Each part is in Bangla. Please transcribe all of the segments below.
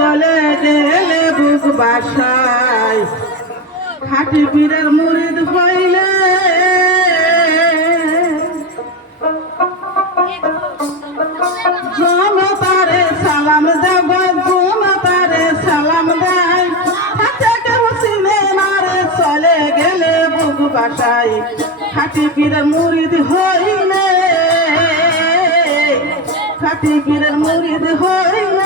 চলে গেলে বুক বাসায়। খাটি পীরের মুরিদ সিনেমারে চলে গেলে খাটি পীরের মুরিদ হইলে, খাটি পীরের মুরিদ হইলে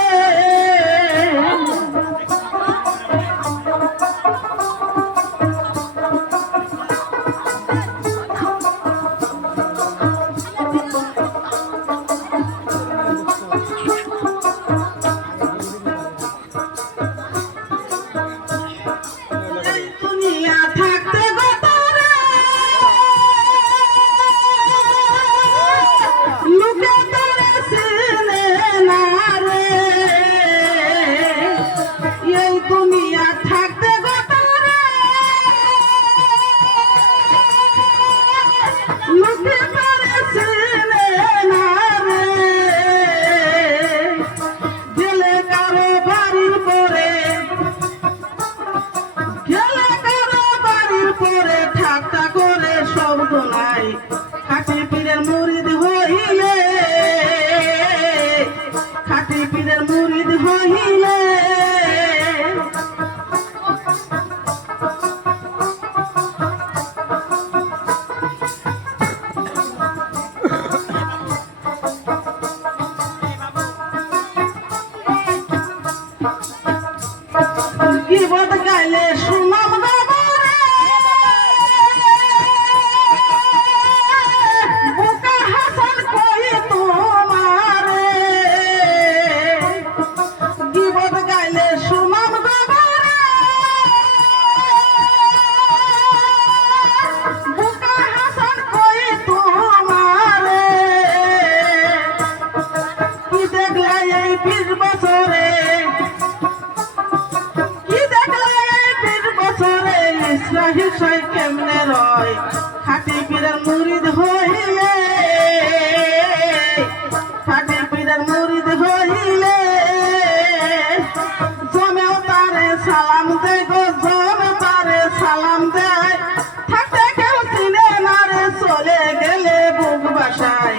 মুরিদ ইসরাহি সই কেমনে রয়? খাটি পীরের মুরিদ হইলে, খাটি পীরের মুরিদ হইলে জমেও তারে সালাম দে গো, জমে তারে সালাম দেয় থাকতে কেউ চিনে না চলে গেলে বুক বাসায়।